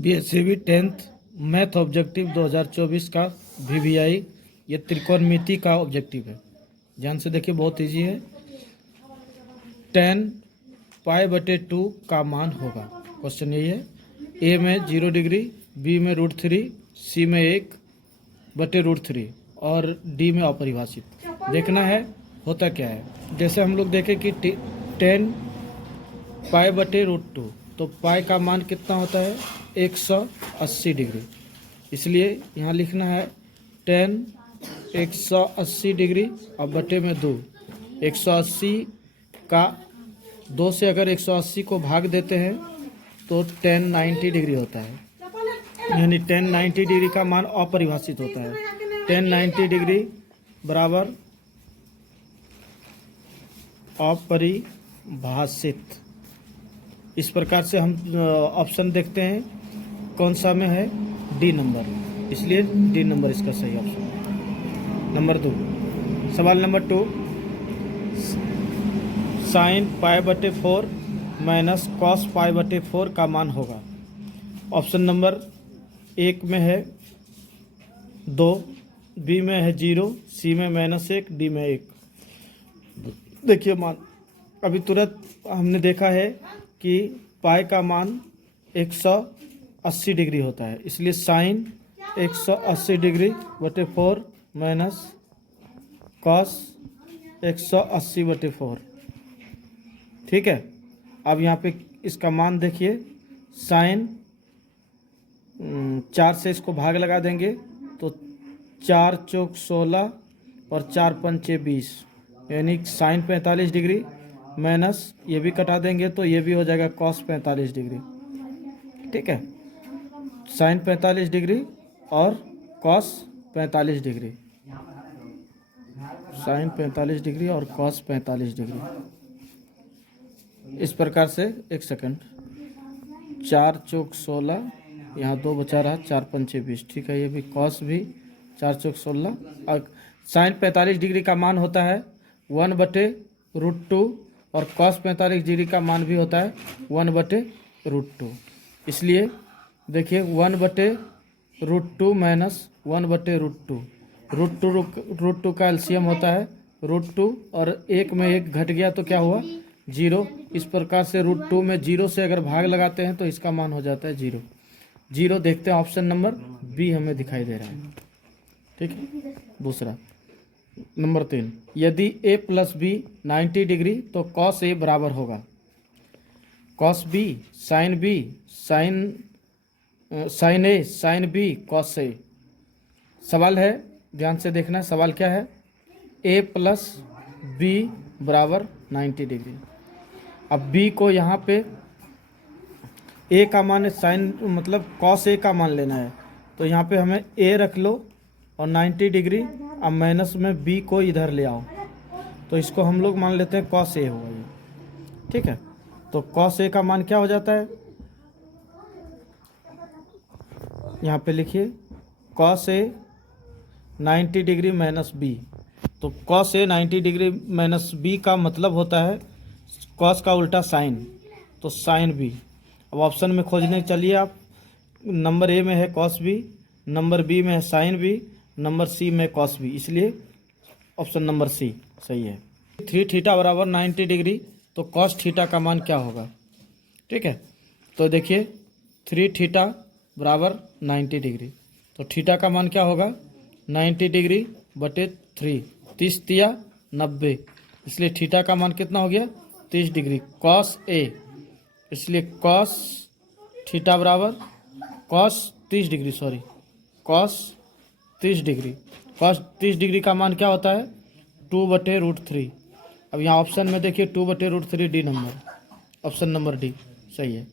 BSCB 10th math objective 2024 का VVI, ये त्रिकोणमिति का ऑब्जेक्टिव है। ध्यान से देखिए, बहुत इजी है। 10 π/2 का मान होगा। क्वेश्चन यही है। ए में 0 डिग्री, बी में √3, सी में 1/√3 और डी में अपरिभाषित। देखना है होता क्या है। जैसे हम लोग देखें कि 10 π/√2, तो पाई का मान कितना होता है 180 डिग्री। इसलिए यहाँ लिखना है 10 180 डिग्री और बटे में 2। 180 का 2 से अगर 180 को भाग देते हैं तो 10 90 डिग्री होता है, यानी 10 90 डिग्री का मान अपरिभाषित होता है। 10 90 डिग्री बराबर अपरिभाषित। इस प्रकार से हम ऑप्शन देखते हैं कौन सा में है, डी नंबर, इसलिए डी नंबर इसका सही ऑप्शन है। नंबर 2, सवाल नंबर 2, sin π/4 माइनस cos π/4 का मान होगा। ऑप्शन नंबर 1 में है 2, बी में है 0, सी में -1, डी में 1। देखिए मान, अभी तुरंत हमने देखा है कि पाई का मान 180 डिग्री होता है, इसलिए साइन 180 डिग्री बटे 4 माइनस कॉस 180/4। ठीक है। अब यहाँ पे इसका मान देखिए, साइन 4 से इसको भाग लगा देंगे तो 4 चौक 16 और 4 पंचे 20, यानी साइन 45 डिग्री माइनस ये भी कटा देंगे तो ये भी हो जाएगा कॉस 45 डिग्री। ठीक है, साइन 45 डिग्री और कॉस 45 डिग्री, साइन 45 डिग्री और कॉस 45 डिग्री। इस प्रकार से, एक सेकंड, 4 चौक 16, यहाँ 2 बचा रहा, 4 पंचे 20। ठीक है, ये भी कॉस भी 4 चौक 16 और साइन 45 डिग्री का मान होता है 1/√2 और कॉस 45 डिग्री का मान भी होता है 1/√2। इसलिए देखिए 1/√2 माइनस 1/√2, √2 का एलसीएम होता है √2 और 1 में 1 घट गया तो क्या हुआ 0। इस प्रकार से √2 में 0 से अगर भाग लगाते हैं तो इसका मान हो जाता है 0। देखते हैं ऑप्शन नंबर बी हमें दिखाई दे रहा है। ठीक है। दूसरा, नंबर 3, यदि a + b 90 डिग्री तो cos a बराबर होगा cos b sin b sin a sin b cos a। सवाल है, ध्यान से देखना है सवाल क्या है। a + b बराबर 90 डिग्री। अब b को यहाँ पे a का मान है, साइन मतलब cos a का मान लेना है, तो यहाँ पे हमें a रख लो और 90 डिग्री। अब माइनस में b को इधर ले आओ, तो इसको हम लोग मान लेते हैं cos a हुआ ये। ठीक है, तो cos a का मान क्या हो जाता है, यहाँ पे लिखिए cos a 90 degree minus b। तो cos a 90 degree minus b का मतलब होता है cos का उल्टा साइन, तो साइन b। अब ऑप्शन में खोजने चलिए आप। नंबर ए में है cos b, नंबर बी में है साइन b, नंबर सी में cos b, इसलिए ऑप्शन नंबर सी सही है। 3θ बराबर 90 डिग्री तो cos थीटा का मान क्या होगा। ठीक है, तो देखिए 3θ बराबर 90 डिग्री, तो थीटा का मान क्या होगा 90 डिग्री बटे 3, 30 तिया 90, इसलिए थीटा का मान कितना हो गया 30 डिग्री cos a, इसलिए cos थीटा बराबर cos 30 degree, sorry cos 30 degree. cos 30 degree का मान क्या होता है 2/√3। अब यहाँ ऑप्शन में देखिए 2/√3 D number, option number D सही है।